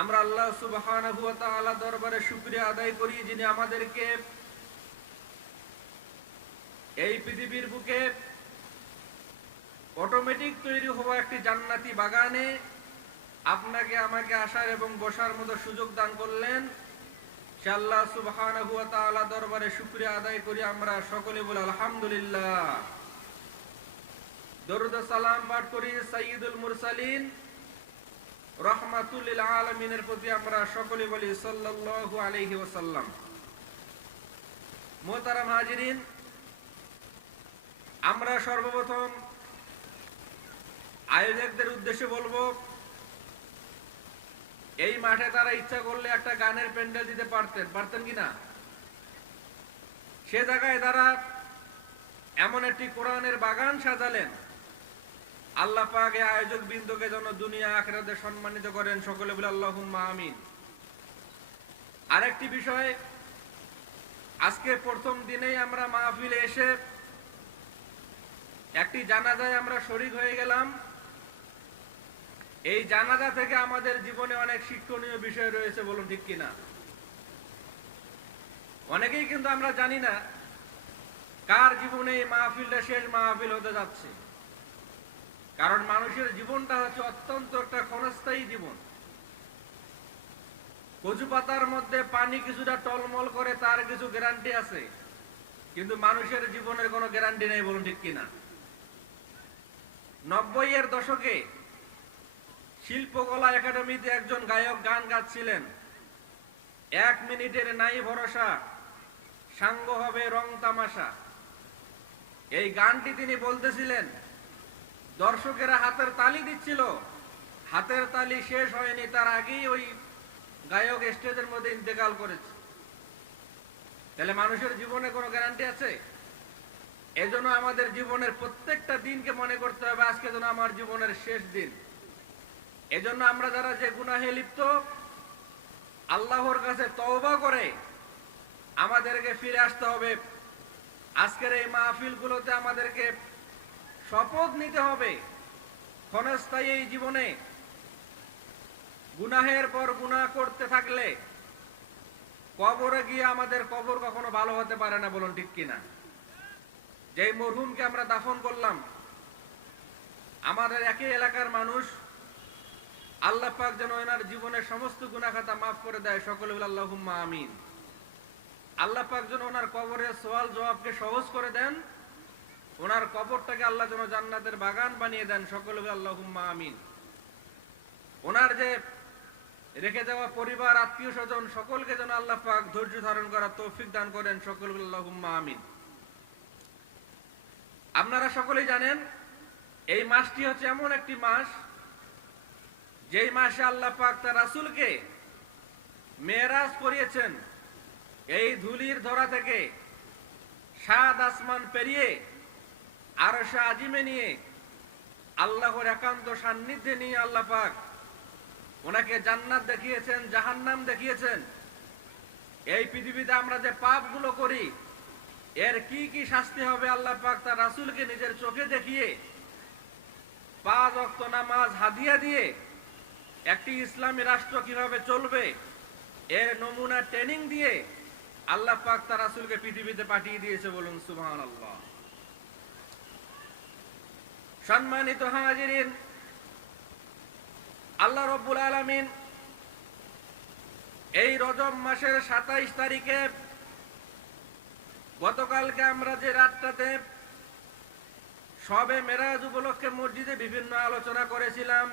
আমরা আল্লাহ সুবহানাহু ওয়া তাআলা দরবারে শুকরিয়া আদায় করি, যিনি আমাদেরকে এই পৃথিবীর বুকে অটোমেটিক তৈরি হওয়া একটি জান্নাতি বাগানে আপনাকে আমাকে আসার এবং বসার মতো সুযোগ দান করলেন। সে আল্লাহ সুবহানাহু ওয়া তাআলা দরবারে শুকরিয়া আদায় করি আমরা সকলে বলি আলহামদুলিল্লাহ। দরুদ ও সালাম পাঠ করি সাইয়্যিদুল মুরসালিন রাহমাতুল লিল আলামিনের প্রতি আমরা সকলে বলি সাল্লাল্লাহু আলাইহি ওয়াসাল্লাম। মুহতারাম হাজিরিন, আমরা সর্বপ্রথম আয়োজকদের উদ্দেশ্যে বলবো, এই মাঠে তারা ইচ্ছা করলে একটা গানের প্যান্ডেল দিতে পারতেন কিনা? সে জায়গায় তারা এমন একটি কোরআনের বাগান সাজালেন। আল্লাহ পাক এই আয়োজক বৃন্দকে যেন দুনিয়া আখিরাতে সম্মানিত করেন, সকলে বলে আল্লাহুম্মা আমিন। আরেকটি বিষয়, আজকে প্রথম দিনেই আমরা মাহফিলে এসে একটি জানাজায় আমরা শরীক হয়ে গেলাম। এই জানাজা থেকে আমাদের জীবনে অনেক শিক্ষণীয় বিষয় রয়েছে, বলুন ঠিক কিনা? অনেকেই কিন্তু আমরা জানি না কার জীবনে এই মাহফিলটা শেষ মাহফিল হতে যাচ্ছে। কারণ মানুষের জীবনটা হচ্ছে অত্যন্ত একটা ক্ষণস্থায়ী জীবন। কচু পাতার মধ্যে পানি কিছুটা টলমল করে, তার কিছু গ্যারান্টি আছে, কিন্তু মানুষের জীবনের কোনো গ্যারান্টি নেই, বলুন ঠিক কিনা? 90-এর দশকে শিল্পকলা একাডেমিতে একজন গায়ক গান গাচ্ছিলেন, 1 মিনিটের নাই ভরসা, সাঙ্গ হবে রং তামাশা। এই গানটি তিনি বলতেছিলেন, দর্শকেরা হাতের তালি দিচ্ছিল, হাতের তালি শেষ হয়নি, তার আগেই ওই গায়ক স্টেজের মধ্যে ইন্তেকাল করেছে। তাহলে মানুষের জীবনে কোনো গ্যারান্টি আছে? এজন্য আমাদের জীবনের প্রত্যেকটা দিনকে মনে করতে হবে আজকে যেন আমার জীবনের শেষ দিন। এজন্য আমরা যারা যে গুনাহে লিপ্ত, আল্লাহর কাছে তওবা করে আমাদেরকে ফিরে আসতে হবে। আজকের এই মাহফিলগুলোতে আমাদেরকে শপথ নিতে হবে, ক্ষণস্থায়ী এই জীবনে গুনাহের পর গুনাহ করতে থাকলে কবরে গিয়ে আমাদের কবর কখনো ভালো হতে পারে না, বলুন ঠিক কিনা? যেই মরহুমকে আমরা দাফন করলাম, আমাদের একই এলাকার মানুষ, আল্লাহ পাক যেন ওনার জীবনের সমস্ত গুনাহ খাতা মাফ করে দেয়, সকলে বলে আল্লাহুম্মা আমিন। আল্লাহ পাক যেন ওনার কবরের সওয়াল জবাবকে সহজ করে দেন, ওনার কবরটাকে আল্লাহ যেন জান্নাতের বাগান বানিয়ে দেন, সকলে বলে আল্লাহুম্মা আমিন। ওনার যে রেখে যাওয়া পরিবার, আত্মীয় স্বজন, সকলকে যেন আল্লাহ পাক ধৈর্য ধারণ করার তৌফিক দান করেন, সকলে বলে আল্লাহুম্মা আমিন। আপনারা সকলেই জানেন এই মাসটি হচ্ছে এমন একটি মাস, যেই মাসে আল্লাহ পাক তার রাসূলকে মেরাজ করিয়েছেন। এই ধুলির ধরা থেকে 7 আসমান পেরিয়ে আরশে আজিমে নিয়ে আল্লাহর একান্ত সান্নিধ্যে নিয়ে আল্লাহ পাক ওনাকে জান্নাত দেখিয়েছেন, জাহান্নাম দেখিয়েছেন। এই পৃথিবীতে আমরা যে পাপগুলো করি, এর কি কি শাস্তি হবে আল্লাহ পাক তার রাসূলকে নিজের চোখে দেখিয়ে 5 ওয়াক্ত নামাজ হাদিয়া দিয়ে একটি ইসলামী রাষ্ট্র কিভাবে চলবে এর নমুনা ট্রেনিং দিয়ে আল্লাহ পাক তার রাসূলকে পৃথিবীতে পাঠিয়ে দিয়েছে, বলুন সুবহানাল্লাহ। সম্মানিত হাজিরিন, আল্লাহ রাব্বুল আলামিন এই রজব মাসের 27 তারিখে, গতকালকে আমরা যে রাতটাতে শবে মেরাজ উপলক্ষে মসজিদে বিভিন্ন আলোচনা করেছিলাম,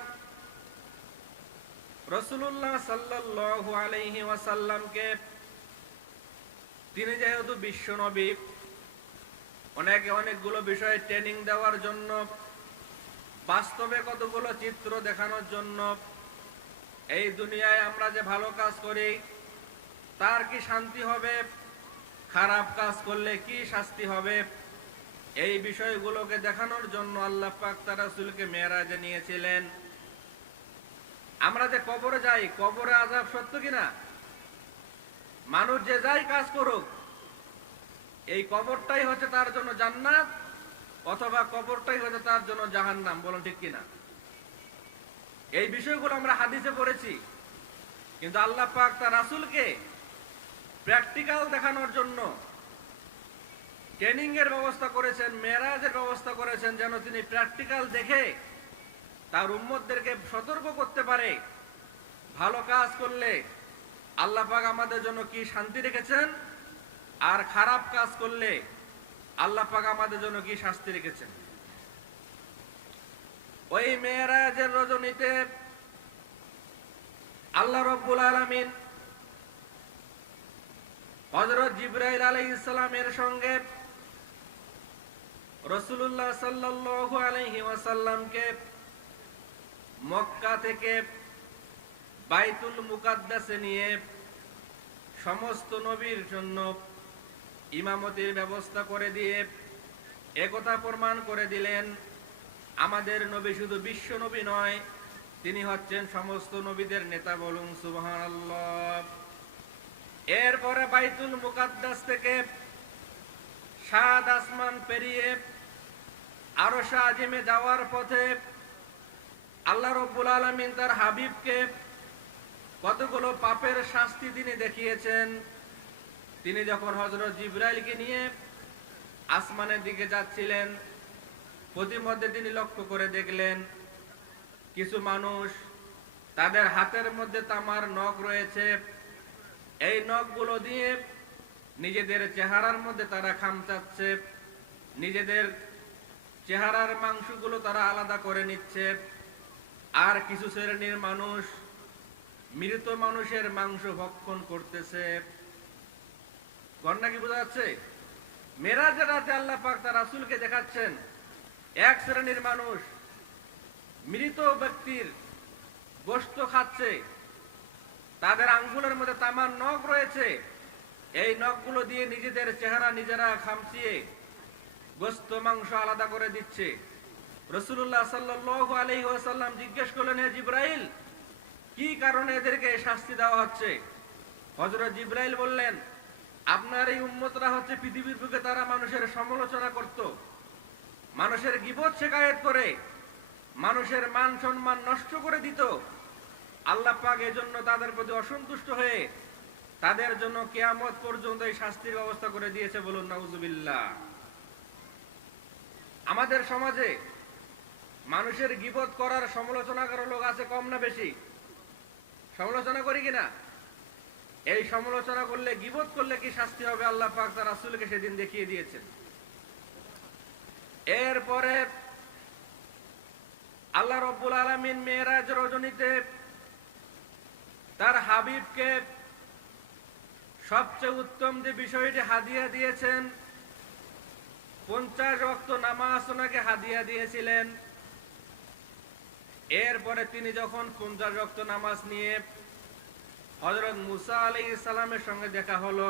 রাসূলুল্লাহ সাল্লাল্লাহু আলাইহি ওয়াসাল্লামকে তিনি যেহেতু বিশ্ব নবী, অনেকগুলো বিষয়ে ট্রেনিং দেওয়ার জন্য, বাস্তবে কতগুলো চিত্র দেখানোর জন্য, এই দুনিয়ায় আমরা যে ভালো কাজ করি তার কি শান্তি হবে, খারাপ কাজ করলে কি শাস্তি হবে, এই বিষয়গুলোকে দেখানোর জন্য আল্লাহ পাক তার রাসূলকে মেরাজে নিয়েছিলেন। আমরা যে কবরে যাই, কবরে আযাব সত্য কিনা? মানুষ যে যাই কাজ করুক, এই কবরটাই হচ্ছে তার জন্য জান্নাত, অথবা কবরটাই হচ্ছে তার জন্য জাহান্নাম, বলুন ঠিক কিনা? এই বিষয়গুলো আমরা হাদিসে পড়েছি। কিন্তু আল্লাহ পাক তার রাসূলকে প্র্যাকটিক্যাল দেখানোর জন্য ট্রেনিং এর ব্যবস্থা করেছেন, মেরাজের ব্যবস্থা করেছেন, যেন তিনি প্র্যাকটিক্যাল দেখে তার উম্মতদেরকে সতর্ক করতে পারে ভালো কাজ করলে আল্লাহ পাক আমাদের জন্য কি শান্তি রেখেছেন, আর খারাপ কাজ করলে আল্লাহ পাক আমাদের জন্য কি শাস্তি রেখেছেন। ওই মেরাজের রজনীতে আল্লাহ রাব্বুল আলামিন হযরত জিবরাইল আলাইহিস সালামের সঙ্গে রাসূলুল্লাহ সাল্লাল্লাহু আলাইহি ওয়াসাল্লামকে মক্কা থেকে বাইতুল মুকাদ্দাসে নিয়ে সমস্ত নবীর জন্য ইমামতির ব্যবস্থা করে দিয়ে একথা প্রমাণ করে দিলেন, আমাদের নবী শুধু বিশ্ব নবী নয়, তিনি হচ্ছেন সমস্ত নবীদের নেতা। বলুন সুবহানাল্লাহ। এরপরে বাইতুল মুকাদ্দাস থেকে 7 আসমান পেরিয়ে আরশ আজিমে যাওয়ার পথে আল্লাহ রাব্বুল আলামিন তার হাবিবকে কতগুলো পাপের শাস্তি তিনি দেখিয়েছেন। তিনি যখন হযরত জিবরাইলকে নিয়ে আসমানের দিকে যাচ্ছিলেন, প্রতিমধ্যে তিনি লক্ষ্য করে দেখলেন কিছু মানুষ, তাদের হাতের মধ্যে তামার নখ রয়েছে, এই নখগুলো দিয়ে নিজেদের চেহারার মধ্যে তারা খামচাচ্ছে, নিজেদের চেহারার মাংসগুলো তারা আলাদা করে নিচ্ছে। আর কিছু শ্রেণীর মানুষ মৃত মানুষের মাংস ভক্ষণ করতেছে। ঘটনা কি বোঝা যাচ্ছে? মেরাজের রাতে আল্লাহ পাক তার রাসূলকে দেখাচ্ছেন এক শ্রেণীর মানুষ মৃত ব্যক্তির গোশত খাচ্ছে, তাদের আঙ্গুলের মধ্যে তামার নখ রয়েছে, এই নখগুলো দিয়ে নিজেদের চেহারা নিজেরা খামচিয়ে গোশত মাংস আলাদা করে দিচ্ছে। রাসূলুল্লাহ সাল্লাল্লাহু আলাইহি ওয়াসাল্লাম জিজ্ঞেস করলেন, হে জিবরাইল, কি কারণে এদেরকে শাস্তি দেওয়া হচ্ছে? হযরত জিবরাইল বললেন, আপনার এই উম্মতরা হচ্ছে পৃথিবীর বুকে তারা মানুষের সমালোচনা করত, মানুষের গীবত শিকায়েত করে মানুষের মান সম্মান নষ্ট করে দিত। আল্লাহ পাক এজন্য তাদের প্রতি অসন্তুষ্ট হয়ে তাদের জন্য কিয়ামত পর্যন্ত এই শাস্তির ব্যবস্থা করে দিয়েছে। বলুন নাউজুবিল্লাহ। আমাদের সমাজে মানুষের গীবত করার, সমালোচনা করার লোক আছে কম না বেশি? সমালোচনা করি কিনা? এই সমালোচনা করলে, গীবত করলে কি শাস্তি হবে আল্লাহ পাক তার রাসূলকে সেদিন দেখিয়ে দিয়েছেন। এরপরে আল্লাহ রাব্বুল আলামিন মেরাজ রজনীতে তার হাবিবকে সবচেয়ে উত্তম যে বিষয়টি হাদিয়া দিয়েছেন, 50 ওয়াক্ত নামাজ ওনাকে হাদিয়া দিয়েছিলেন। এরপরে তিনি যখন 50 ওয়াক্ত নামাজ নিয়ে হযরত মুসা আলাইহিস সালামের সঙ্গে দেখা হলো,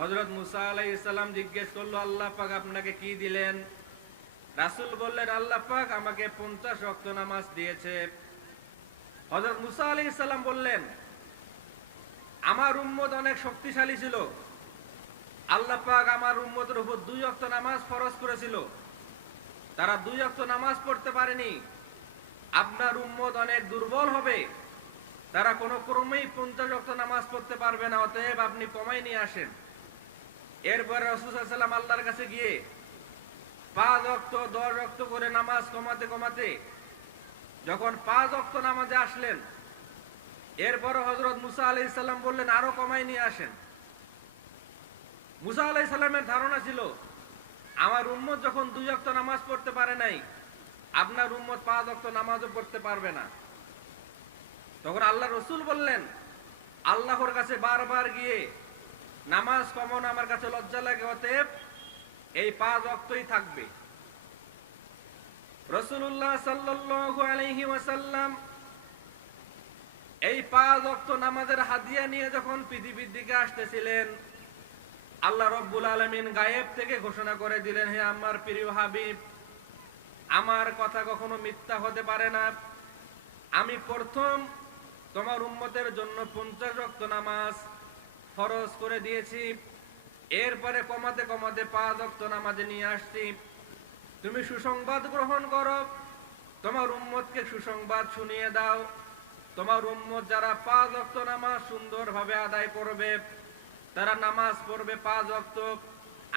হযরত মুসা আলাইহিস সালাম জিজ্ঞেস করলো, আল্লাহ পাক আপনাকে কি দিলেন? রাসূল বললেন, আল্লাহ পাক আমাকে 50 ওয়াক্ত নামাজ দিয়েছে। হযরত মুসা আলাইহিস সালাম বললেন, আমার উম্মত অনেক শক্তিশালী ছিল, আল্লাহ পাক আমার উম্মতের উপর 2 ওয়াক্ত নামাজ ফরজ করেছিল, তারা 2 ওয়াক্ত নামাজ পড়তে পারেনি। আপনার উম্মত অনেক দুর্বল হবে, তারা কোনো ক্রমেই 50 ওয়াক্ত নামাজ পড়তে পারবে না, অতএব আপনি কমাই নিয়ে আসেন। এরপরে রাসূল সাল্লাল্লাহু আলাইহি ওয়াসাল্লাম আল্লাহর কাছে গিয়ে 5 ওয়াক্ত 10 ওয়াক্ত করে নামাজ কমাতে কমাতে যখন 5 ওয়াক্ত নামাজে আসলেন, এরপরে হযরত মুসা আলাইহিস সালাম বললেন, আরো কমাই নিয়ে আসেন। মুসা আলাইহিস সালামের ধারণা ছিল, আমার উম্মত যখন 2 ওয়াক্ত নামাজ পড়তে পারে নাই, আপনার উম্মত 5 ওয়াক্ত নামাজও পড়তে পারবে না। তখন আল্লাহ রাসূল বললেন, আল্লাহর কাছে বারবার গিয়ে নামাজ কমানো আমার কাছে লজ্জা লাগে, অতএব এই 5 ওয়াক্তই থাকবে। রাসূলুল্লাহ সাল্লাল্লাহু আলাইহি ওয়াসাল্লাম এই 5 ওয়াক্ত নামাজের হাদিয়া নিয়ে যখন পৃথিবীর দিকে আসতেছিলেন, আল্লাহ রাব্বুল আলামিন গায়েব থেকে ঘোষণা করে দিলেন, হে আমার প্রিয় হাবিব, আমার কথা কখনো মিথ্যা হতে পারে না। আমি প্রথম তোমার উম্মতের জন্য 50 ওয়াক্ত নামাজ ফরজ করে দিয়েছি, এরপরে কমাতে কমাতে 5 ওয়াক্ত নামাজে নিয়ে আসছি। তুমি সুসংবাদ গ্রহণ করো, তোমার উম্মতকে সুসংবাদ শুনিয়ে দাও, তোমার উম্মত যারা 5 ওয়াক্ত নামাজ সুন্দরভাবে আদায় করবে, তারা নামাজ পড়বে 5 ওয়াক্ত,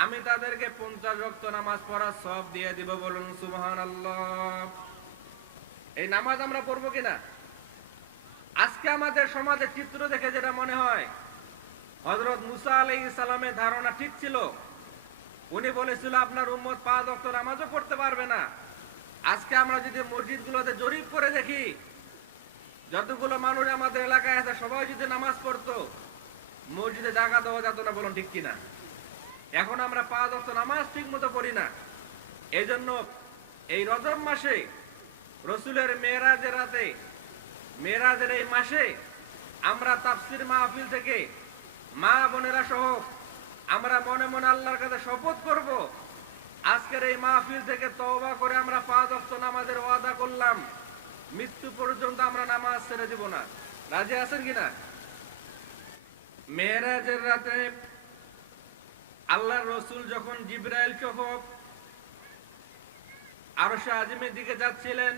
আমি তাদেরকে 50 ওয়াক্ত নামাজ পড়ার সওয়াব দিয়ে দিব। বলুন সুবহানাল্লাহ। এই নামাজ আমরা পড়বো কিনা? আজকে আমাদের সমাজের চিত্র দেখে যেটা মনে হয়, হযরত মুসা আলাইহিস সালামের ধারণা ঠিক ছিল। উনি বলেছিল আপনার উম্মত 5 ওয়াক্ত নামাজও পড়তে পারবে না। আজকে আমরা যদি মসজিদগুলোতে জরিপ করে দেখি, যতগুলো মানুষ আমাদের এলাকায় আছে সবাই যদি নামাজ পড়তো, মসজিদে জায়গা দেওয়া যেত না। বলুন ঠিক কিনা? এখন আমরা 5 ওয়াক্ত নামাজ ঠিক মতো পড়ি না। এই জন্য এই রজব মাসে, রসুলের মেরাজের রাতে, মেরাজের এই মাসে আমরা তাফসীর মাহফিল থেকে মা বোনেরা সহ আমরা মনে মনে আল্লাহর কাছে শপথ করব, আজকের এই মাহফিল থেকে তওবা করে আমরা 5 ওয়াক্ত নামাজের ওয়াদা করলাম, মৃত্যু পর্যন্ত আমরা নামাজ ছেড়ে দিব না। রাজি আছেন কিনা? মেরাজের রাতে আল্লাহর রাসূল যখন জিবরাইল সহ আরশে আজিমের দিকে যাচ্ছিলেন,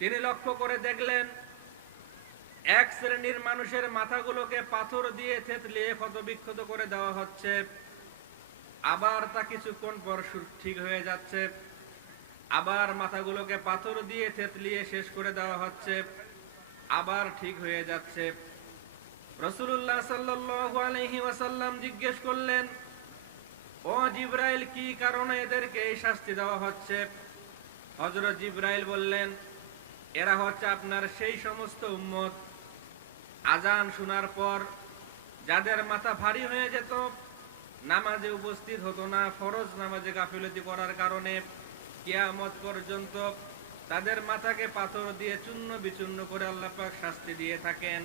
তিনি লক্ষ্য করে দেখলেন এক শ্রেণীর মানুষের মাথাগুলোকে পাথর দিয়ে থেতলিয়ে ক্ষতবিক্ষত করে দেওয়া হচ্ছে, আবার তা কিছুক্ষণ পর ঠিক হয়ে যাচ্ছে, আবার মাথাগুলোকে পাথর দিয়ে থেতলিয়ে শেষ করে দেওয়া হচ্ছে, আবার ঠিক হয়ে যাচ্ছে। রাসূলুল্লাহ সাল্লাল্লাহু আলাইহি ওয়াসাল্লাম জিজ্ঞেস করলেন, ও জিবরাইল, কি কারণে এদেরকে এই শাস্তি দেওয়া হচ্ছে? হযরত জিবরাইল বললেন, এরা হচ্ছে আপনার সেই সমস্ত উম্মত আজান শোনার পর যাদের মাথা ভারী হয়ে যেত, নামাজে উপস্থিত হতো না, ফরজ নামাজে গাফিলতি করার কারণে কিয়ামত পর্যন্ত তাদের মাথাকে পাথর দিয়ে চূর্ণ বিচূর্ণ করে আল্লাহ পাক শাস্তি দিয়ে থাকেন।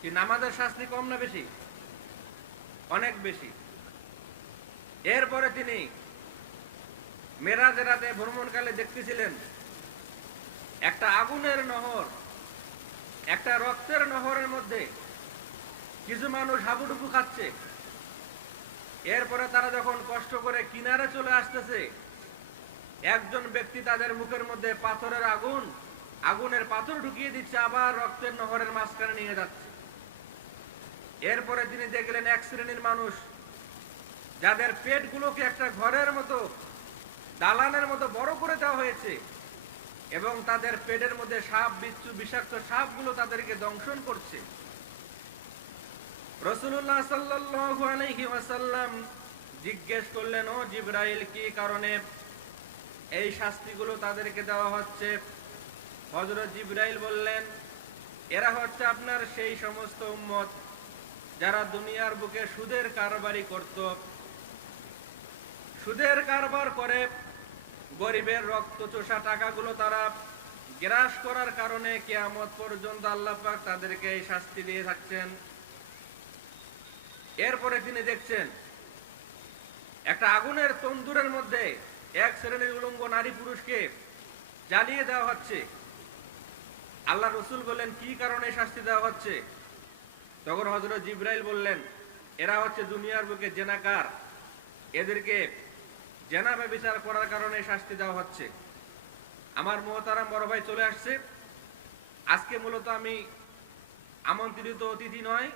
কি নামাজের শাস্তি কম না বেশি? অনেক বেশি। এরপরে তিনি মেরাজের রাতে ভ্রমণকালে দেখতেছিলেন একটা আগুনের নহর, একটা রক্তের নহরের মধ্যে কিছু মানুষ হাবুডুবু খাচ্ছে। এরপরে তারা যখন কষ্ট করে কিনারে চলে আসতেছে, একজন ব্যক্তি তাদের মুখের মধ্যে পাথরের আগুনের পাথর ঢুকিয়ে দিচ্ছে, আবার রক্তের নহরের মাঝখানে নিয়ে যাচ্ছে। এরপরে তিনি দেখলেন এক শ্রেণীর মানুষ যাদের পেটগুলোকে একটা ঘরের মতো, দালানের মতো বড় করে দেওয়া হয়েছে এবং তাদের পেটের মধ্যে সাপ, বিচ্ছু, বিষাক্ত সাপগুলো তাদেরকে দংশন করছে। রাসূলুল্লাহ সাল্লাল্লাহু আলাইহি ওয়াসাল্লাম জিজ্ঞেস করলেন, ও জিবরাইল, কি কারণে এই শাস্তিগুলো তাদেরকে দেওয়া হচ্ছে? হযরত জিবরাইল বললেন, এরা হচ্ছে আপনার সেই সমস্ত উম্মত যারা দুনিয়ার বুকে সুদের কারবারি করত, সুদের কারবার করে গরিবের রক্ত চোষা টাকাগুলো তারা গ্রাস করার কারণে কিয়ামত পর্যন্ত আল্লাহ পাক তাদেরকে এই শাস্তি দিয়ে থাকছেন। এরপরে তিনি দেখছেন একটা আগুনের তন্দুরের মধ্যে এক শ্রেণীর উলঙ্গ নারী পুরুষকে জ্বালিয়ে দেওয়া হচ্ছে। আল্লাহ রাসূল বললেন, কি কারণে শাস্তি দেওয়া হচ্ছে? তখন হযরত জিবরাইল বললেন, এরা হচ্ছে দুনিয়ার বুকে জেনাকার, এদেরকে জেনা ব্যভিচার করার কারণে শাস্তি দেওয়া হচ্ছে। আমার মুহতারাম বড় ভাই চলে আসছে। আজকে মূলত আমি আমন্ত্রিত অতিথি নয়,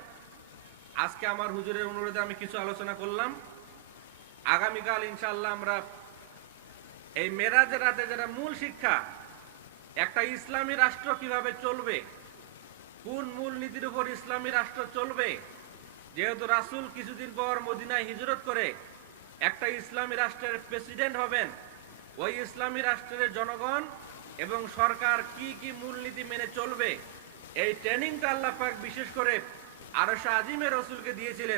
আজকে আমার হুজুরের অনুরোধে আমি কিছু আলোচনা করলাম। আগামীকাল ইনশাআল্লাহ আমরা এই মেরাজের রাতে যেটা মূল শিক্ষা, একটা ইসলামী রাষ্ট্র কিভাবে চলবে, কোন মূল নীতির উপর ইসলামী রাষ্ট্র চলবে, যেহেতু রাসূল কিছুদিন পর মদিনায় হিজরত করে একটা ইসলামী রাষ্ট্রের প্রেসিডেন্ট হবেন, ওই ইসলামী রাষ্ট্রের জনগণ এবং সরকার কি কি মূলনীতি মেনে চলবে, এই ট্রেনিংটা আল্লাহ পাক বিশেষ করে আরশে আজিমে রাসূলকে দিয়েছিলেন।